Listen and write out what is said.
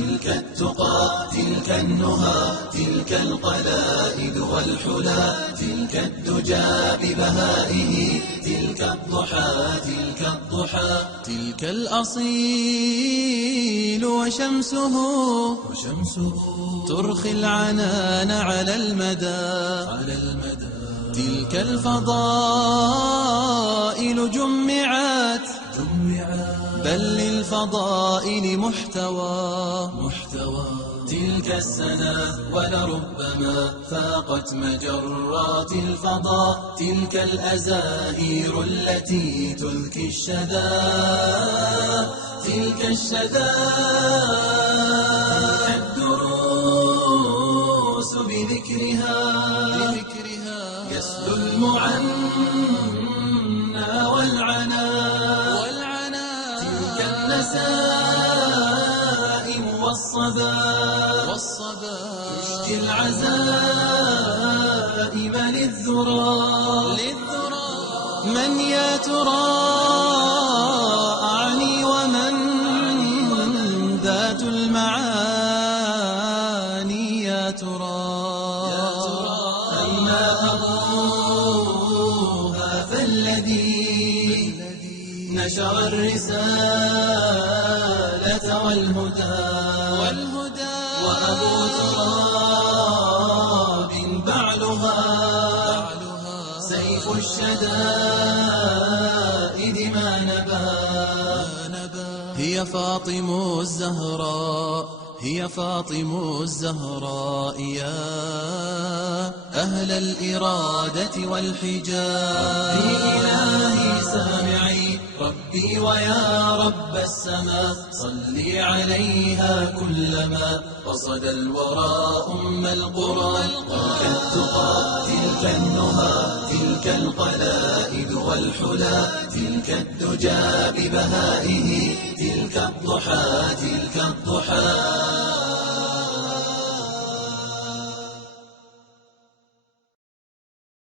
تلك التقى تلك النهى تلك القلائد والحلى تلك الدجى ببهائه تلك الضحى تلك الضحى تلك الأصيل وشمسه ترخي العنان على المدى تلك الفضائل جمعت بل للفضائل محتوى تلك السنا ولربما فاقت مجرات الفضاء تلك الأزاهير التي تذكي الشذا تلك الشذا الدروس بذكرها يسلو المعنى والعنا تلك النسائم والصبا تشكي العزائم للذرى من يا ترى أعني ومن ذات المعاني يا ترى أما أبوها فالذي نشر الرسالة والهدى وأبو تراب بعلها سيف الشدائد ما نبى هي فاطم الزهراء يا أهل الإرادة والحجاب ربي إلهي سامعي ربي ويا رب السماء صلي عليها كلما قصد الورى القرى تلك التقى تلك النهى تلك القلائد والحلى تلك الدجى ببهائه تلك الضحى